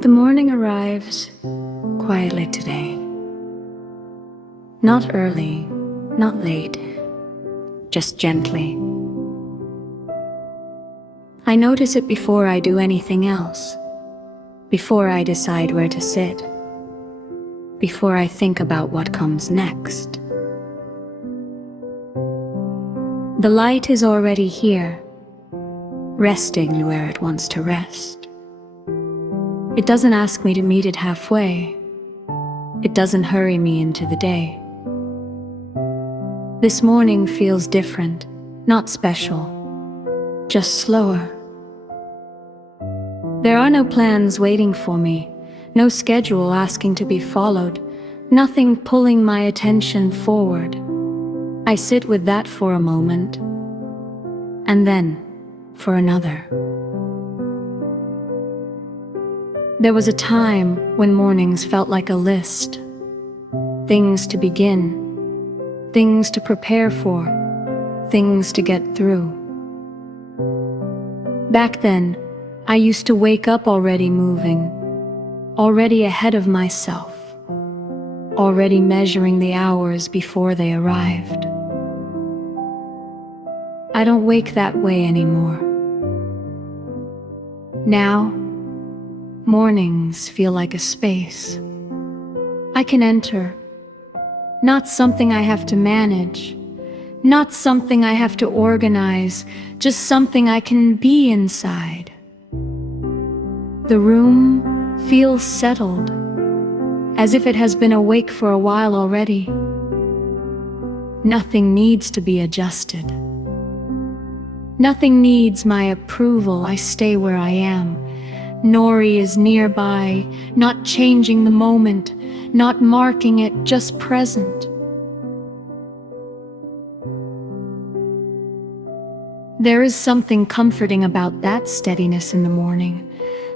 The morning arrives quietly today. Not early, not late, just gently. I notice it before I do anything else, before I decide where to sit, before I think about what comes next. The light is already here, resting where it wants to rest. It doesn't ask me to meet it halfway. It doesn't hurry me into the day. This morning feels different, not special, just slower. There are no plans waiting for me, no schedule asking to be followed, nothing pulling my attention forward. I sit with that for a moment, and then for another. There was a time when mornings felt like a list. Things to begin, things to prepare for, things to get through. Back then, I used to wake up already moving, already ahead of myself, already measuring the hours before they arrived. I don't wake that way anymore. Now, mornings feel like a space I can enter, not something I have to manage, not something I have to organize, just something I can be inside. The room feels settled, as if it has been awake for a while already. Nothing needs to be adjusted. Nothing needs my approval. I stay where I am. Nori is nearby, not changing the moment, not marking it, just present. There is something comforting about that steadiness in the morning,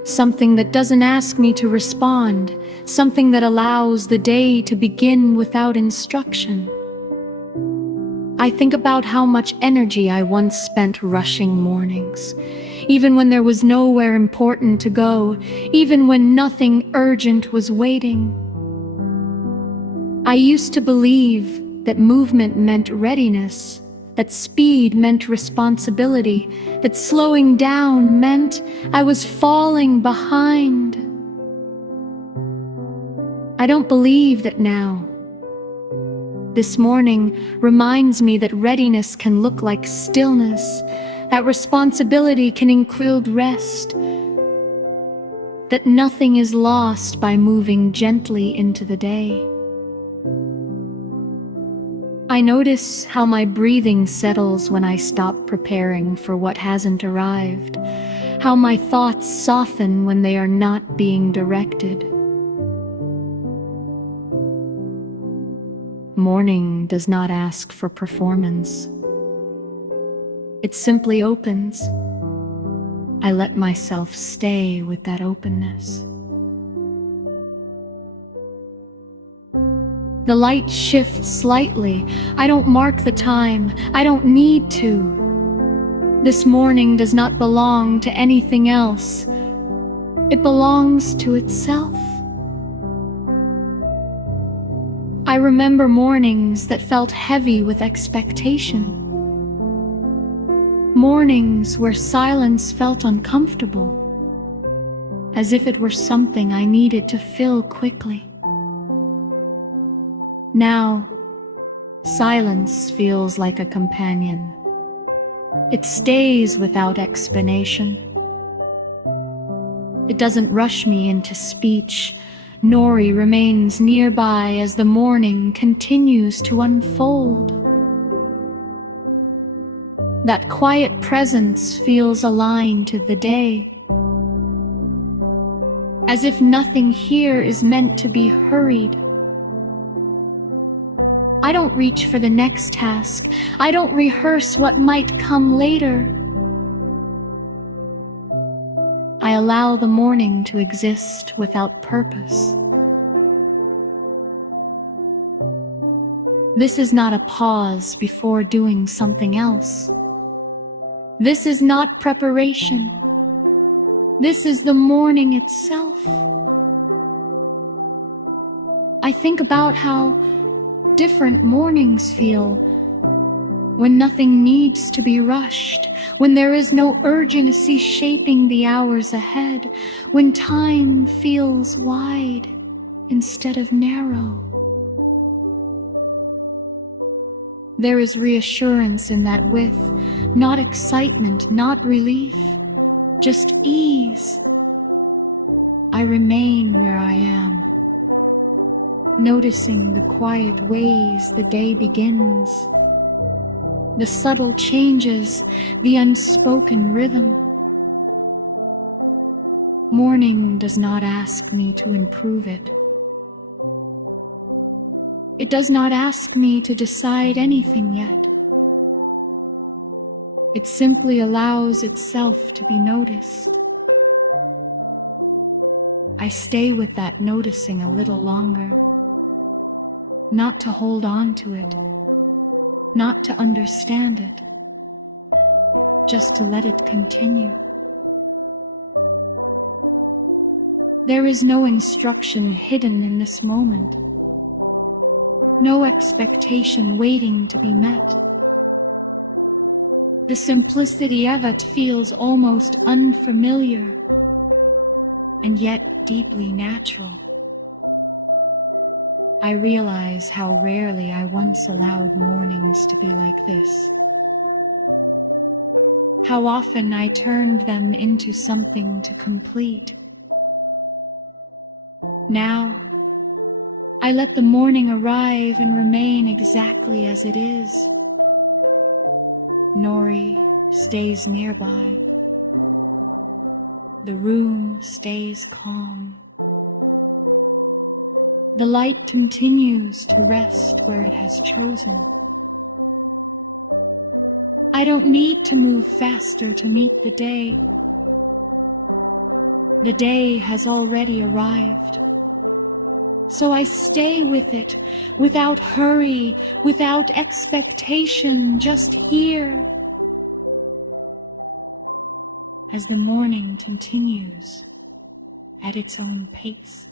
something that doesn't ask me to respond, something that allows the day to begin without instruction. I think about how much energy I once spent rushing mornings, even when there was nowhere important to go, even when nothing urgent was waiting. I used to believe that movement meant readiness, that speed meant responsibility, that slowing down meant I was falling behind. I don't believe that now. This morning reminds me that readiness can look like stillness, that responsibility can include rest, that nothing is lost by moving gently into the day. I notice how my breathing settles when I stop preparing for what hasn't arrived, how my thoughts soften when they are not being directed. Morning does not ask for performance. It simply opens. I let myself stay with that openness. The light shifts slightly. I don't mark the time. I don't need to. This morning does not belong to anything else. It belongs to itself. I remember mornings that felt heavy with expectation. Mornings where silence felt uncomfortable, as if it were something I needed to fill quickly. Now, silence feels like a companion. It stays without explanation. It doesn't rush me into speech. Nori remains nearby as the morning continues to unfold. That quiet presence feels aligned to the day, as if nothing here is meant to be hurried. I don't reach for the next task. I don't rehearse what might come later. I allow the morning to exist without purpose. This is not a pause before doing something else. This is not preparation. This is the morning itself. I think about how different mornings feel when nothing needs to be rushed, when there is no urgency shaping the hours ahead, when time feels wide instead of narrow. There is reassurance in that width, not excitement, not relief, just ease. I remain where I am, noticing the quiet ways the day begins, the subtle changes, the unspoken rhythm. Morning does not ask me to improve it. It does not ask me to decide anything yet. It simply allows itself to be noticed. I stay with that noticing a little longer, not to hold on to it, not to understand it, just to let it continue. There is no instruction hidden in this moment, no expectation waiting to be met. The simplicity of it feels almost unfamiliar, and yet deeply natural. I realize how rarely I once allowed mornings to be like this. How often I turned them into something to complete. Now, I let the morning arrive and remain exactly as it is. Nori stays nearby. The room stays calm. The light continues to rest where it has chosen. I don't need to move faster to meet the day. The day has already arrived. So I stay with it, without hurry, without expectation, just here. As the morning continues at its own pace.